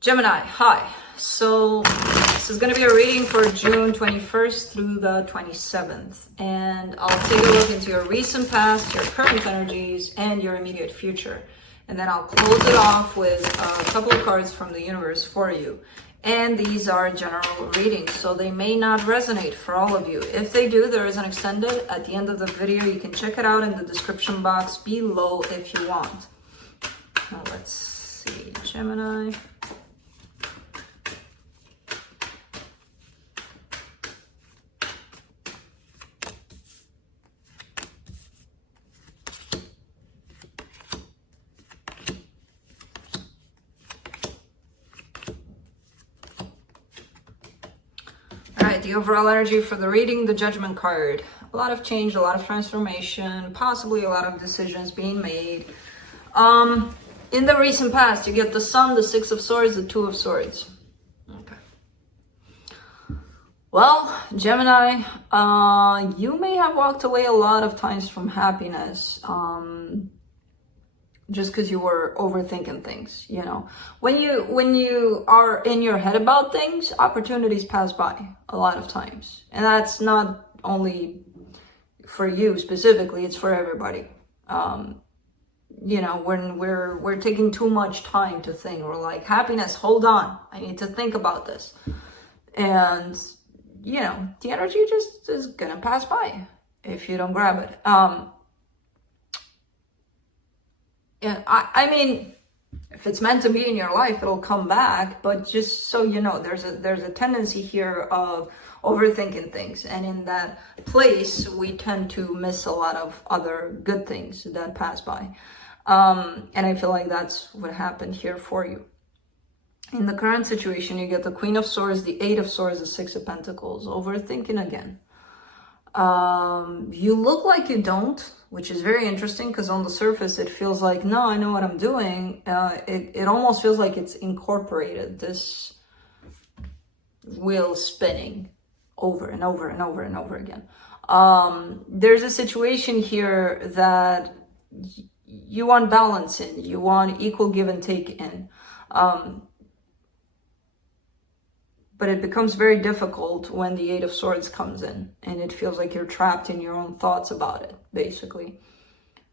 Gemini, hi. So this is going to be a reading for June 21st through the 27th. And I'll take a look into your recent past, your current energies, and your immediate future. And then I'll close it off with a couple of cards from the universe for you. And these are general readings, so they may not resonate for all of you. If they do, there is an extended at the end of the video. You can check it out in the description box below if you want. Now let's see, Gemini. All right, the overall energy for the reading, the Judgment card. A lot of change, a lot of transformation, possibly a lot of decisions being made. In the recent past, you get the Sun, the Six of Swords, the Two of Swords. Okay. Well, Gemini, you may have walked away a lot of times from happiness. Just because you were overthinking things, you know. When you are in your head about things, opportunities pass by a lot of times. And that's not only for you specifically, it's for everybody. You know, when we're taking too much time to think, we're like, happiness, hold on, I need to think about this. And, you know, the energy just is gonna pass by if you don't grab it. Yeah, I mean, if it's meant to be in your life, it'll come back. But just so you know, there's a tendency here of overthinking things. And in that place, we tend to miss a lot of other good things that pass by. And I feel like that's what happened here for you. In the current situation, you get the Queen of Swords, the Eight of Swords, the Six of Pentacles. Overthinking again. You look like you don't, which is very interesting because on the surface it feels like, no, I know what I'm doing. It almost feels like it's incorporated, this wheel spinning over and over and over and over again. There's a situation here that you want balance in, you want equal give and take in. But it becomes very difficult when the Eight of Swords comes in and it feels like you're trapped in your own thoughts about it, basically.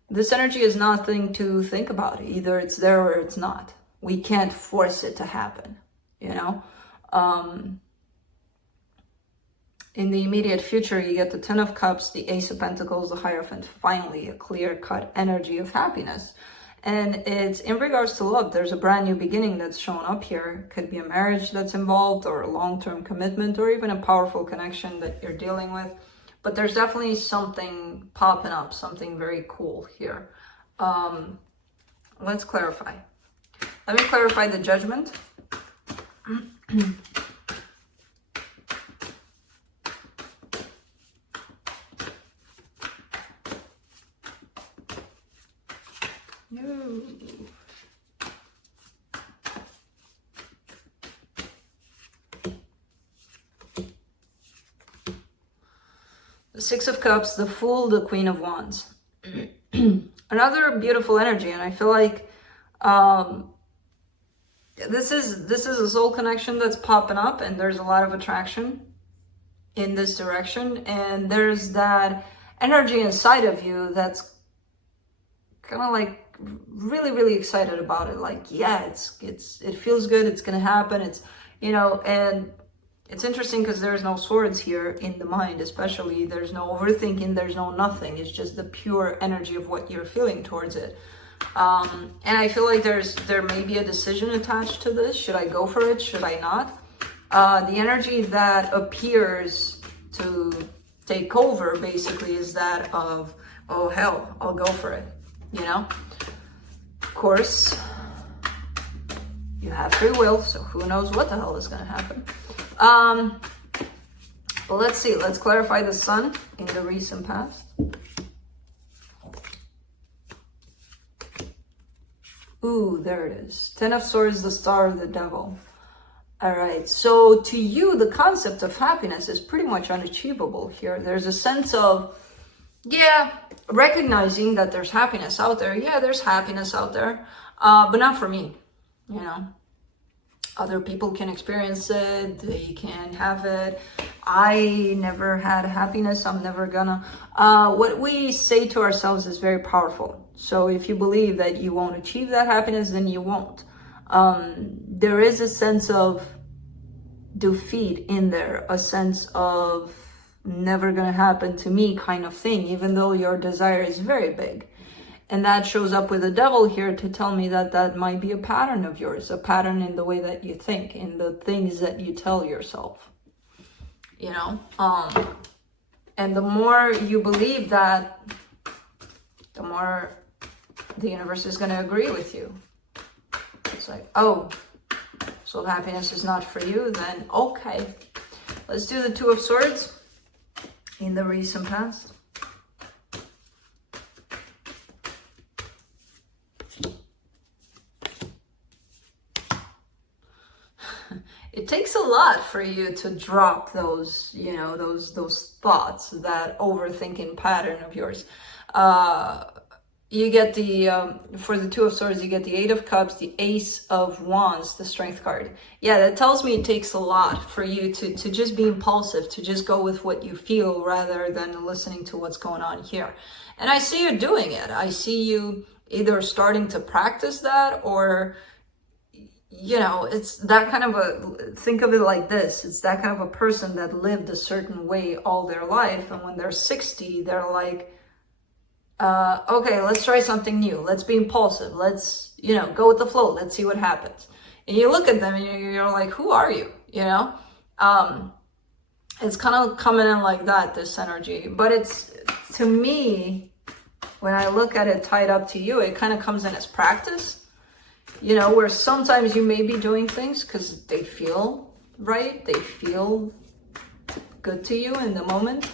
This energy is nothing to think about. Either it's there or it's not. We can't force it to happen, you know? In the immediate future, you get the Ten of Cups, the Ace of Pentacles, the Hierophant. Finally, a clear-cut energy of happiness. And it's in regards to love. There's a brand new beginning that's shown up here. Could be a marriage that's involved, or a long-term commitment, or even a powerful connection that you're dealing with. But there's definitely something popping up, something very cool here. Let's clarify. Let me clarify the Judgment. The Six of Cups, the Fool, the Queen of Wands. Another beautiful energy, and I feel like this is a soul connection that's popping up, and there's a lot of attraction in this direction, and there's that energy inside of you that's kind of like really excited about it. Like, yeah, it feels good, it's gonna happen, it's, you know. And it's interesting because there's no swords here in the mind, especially. There's no overthinking, there's no nothing. It's just the pure energy of what you're feeling towards it. And I feel like there may be a decision attached to this. Should I go for it? Should I not? The energy that appears to take over, basically, is that of, oh, hell, I'll go for it, you know? Of course, you have free will, so who knows what the hell is going to happen. Well, let's see. Let's clarify the Sun in the recent past. Ooh, there it is. Ten of Swords, the Star of the Devil. All right. So to you, the concept of happiness is pretty much unachievable here. There's a sense of, yeah, recognizing that there's happiness out there. Yeah, there's happiness out there, but not for me, you know. Other people can experience it, they can have it. I never had happiness, I'm never gonna. What we say to ourselves is very powerful. So if you believe that you won't achieve that happiness, then you won't. There is a sense of defeat in there, a sense of never gonna happen to me kind of thing, even though your desire is very big. And that shows up with the devil here to tell me that that might be a pattern of yours, a pattern in the way that you think, in the things that you tell yourself, you know? And the more you believe that, the more the universe is going to agree with you. It's like, oh, so happiness is not for you, then okay. Let's do the Two of Swords in the recent past. It takes a lot for you to drop those, you know, those thoughts, that overthinking pattern of yours. You get the, for the Two of Swords, you get the Eight of Cups, the Ace of Wands, the Strength card. Yeah, that tells me it takes a lot for you to just be impulsive, to just go with what you feel rather than listening to what's going on here. And I see you doing it. I see you either starting to practice that, or you know, it's that kind of a, think of it like this, it's that kind of a person that lived a certain way all their life, and when they're 60, they're like, okay, let's try something new, let's be impulsive, let's, you know, go with the flow, let's see what happens. And you look at them and you're like, who are you, you know? It's kind of coming in like that, this energy. But it's, to me, when I look at it tied up to you, it kind of comes in as practice. You know, where sometimes you may be doing things because they feel right, they feel good to you in the moment.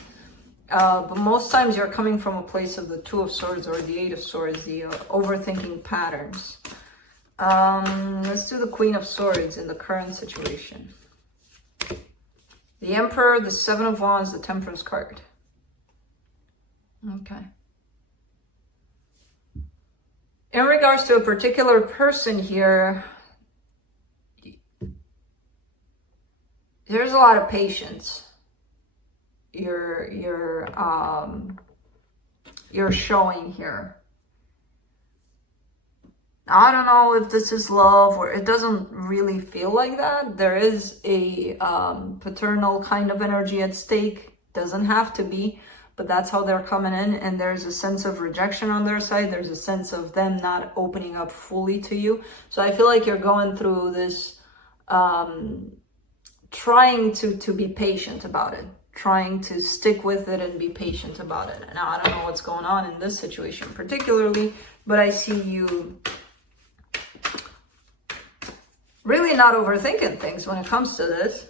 But most times you're coming from a place of the Two of Swords or the Eight of Swords, the overthinking patterns. Let's do the Queen of Swords in the current situation. The Emperor, the Seven of Wands, the Temperance card. Okay. In regards to a particular person here, there's a lot of patience you're showing here. I don't know if this is love, or it doesn't really feel like that. There is a paternal kind of energy at stake. Doesn't have to be, but that's how they're coming in. And there's a sense of rejection on their side. There's a sense of them not opening up fully to you. So I feel like you're going through this, trying to be patient about it, trying to stick with it and be patient about it. Now, I don't know what's going on in this situation particularly, but I see you really not overthinking things when it comes to this,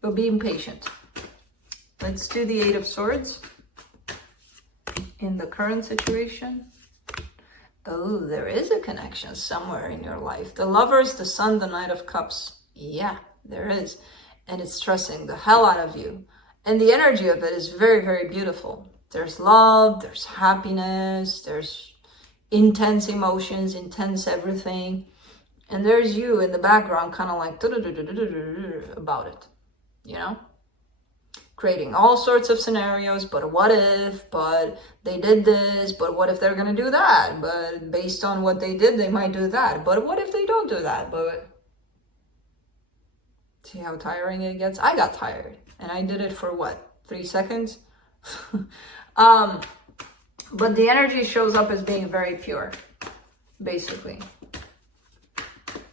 but being patient. Let's do the Eight of Swords in the current situation. Oh, there is a connection somewhere in your life. The Lovers, the Sun, the Knight of Cups. Yeah, there is. And it's stressing the hell out of you. And the energy of it is very, very beautiful. There's love, there's happiness, there's intense emotions, intense everything. And there's you in the background kind of like about it, you know? Creating all sorts of scenarios, but what if, but they did this, but what if they're going to do that? But based on what they did, they might do that. But what if they don't do that? But see how tiring it gets? I got tired and I did it for what, 3 seconds? But the energy shows up as being very pure, basically.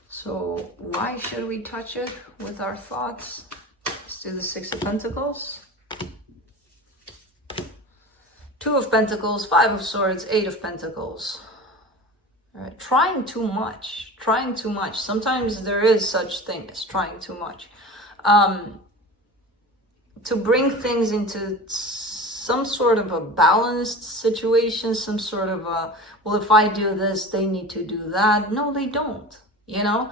So why should we touch it with our thoughts? Let's do the Six of Pentacles. Two of Pentacles, Five of Swords, Eight of Pentacles. All right. Trying too much. Trying too much. Sometimes there is such thing as trying too much. To bring things into some sort of a balanced situation, some sort of a, well, if I do this, they need to do that. No, they don't. You know,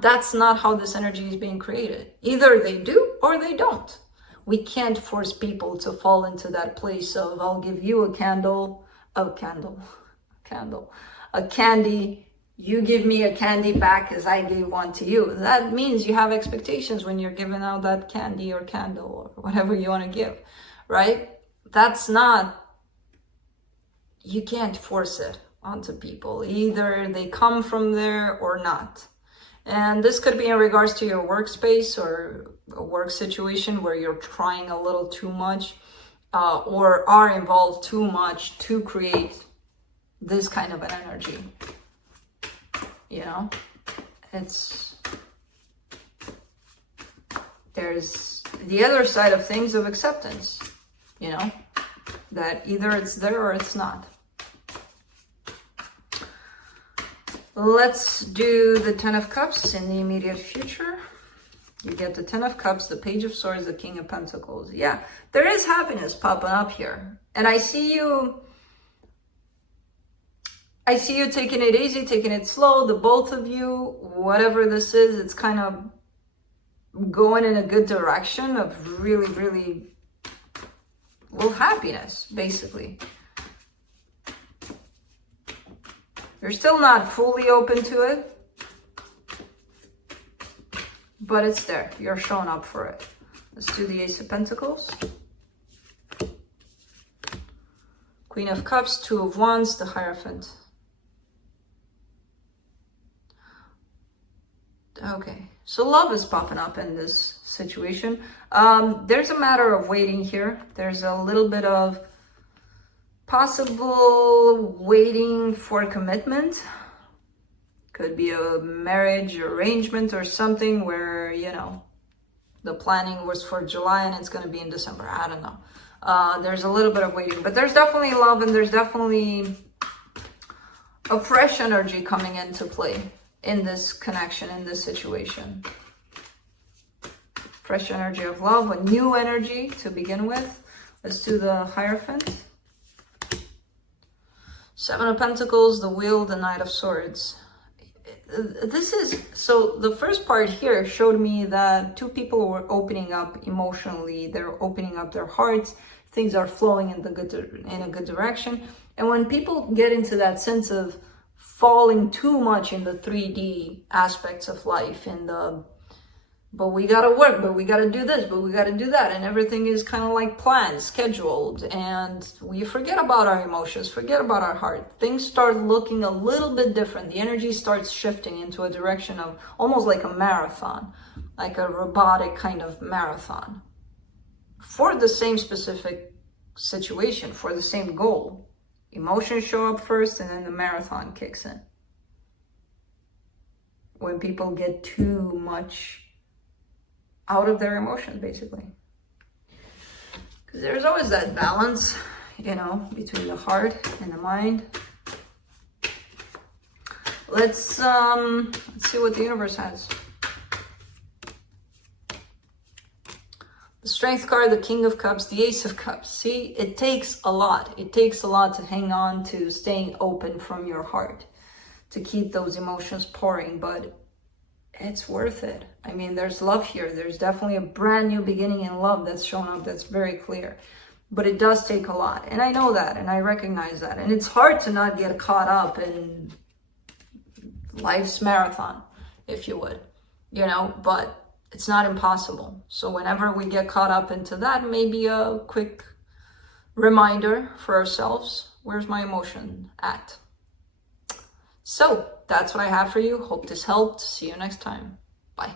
that's not how this energy is being created. Either they do or they don't. We can't force people to fall into that place of, I'll give you a candy, you give me a candy back as I gave one to you. That means you have expectations when you're giving out that candy or candle or whatever you want to give, right? That's not, you can't force it onto people. Either they come from there or not. And this could be in regards to your workspace or a work situation where you're trying a little too much or are involved too much to create this kind of an energy. You know, there's the other side of things of acceptance, you know, that either it's there or it's not. Let's do the 10 of Cups in the immediate future. You get the 10 of Cups, the Page of Swords, the King of Pentacles. Yeah, there is happiness popping up here. And I see you taking it easy, taking it slow, the both of you, whatever this is, it's kind of going in a good direction of really, really, well, happiness, basically. You're still not fully open to it, but it's there. You're showing up for it. Let's do the Ace of Pentacles. Queen of Cups, Two of Wands, the Hierophant. Okay, so love is popping up in this situation. There's a matter of waiting here. There's a little bit of possible waiting for commitment. Could be a marriage arrangement or something where, you know, the planning was for July and it's going to be in December. I don't know. There's a little bit of waiting, but there's definitely love and there's definitely a fresh energy coming into play in this connection, in this situation. Fresh energy of love, a new energy to begin with. Let's do the Hierophant. Seven of Pentacles, the Wheel, the Knight of Swords. This is, so the first part here showed me that two people were opening up emotionally. They're opening up their hearts. Things are flowing in a good direction. And when people get into that sense of falling too much in the 3D aspects of life, but we gotta work, but we gotta do this, but we gotta do that, and everything is kind of like planned, scheduled, and we forget about our emotions, forget about our heart. Things start looking a little bit different. The energy starts shifting into a direction of almost like a marathon, like a robotic kind of marathon for the same specific situation, for the same goal. Emotions show up first and then the marathon kicks in. When people get too much out of their emotions, basically. Because there's always that balance, you know, between the heart and the mind. Let's see what the universe has. The Strength card, the King of Cups, the Ace of Cups. See, it takes a lot. It takes a lot to hang on to staying open from your heart, to keep those emotions pouring, but it's worth it. I mean, there's love here. There's definitely a brand new beginning in love that's shown up. That's very clear. But it does take a lot. And I know that, and I recognize that. And it's hard to not get caught up in life's marathon, if you would, you know, but it's not impossible. So whenever we get caught up into that, maybe a quick reminder for ourselves, where's my emotion at? So that's what I have for you. Hope this helped. See you next time. Bye.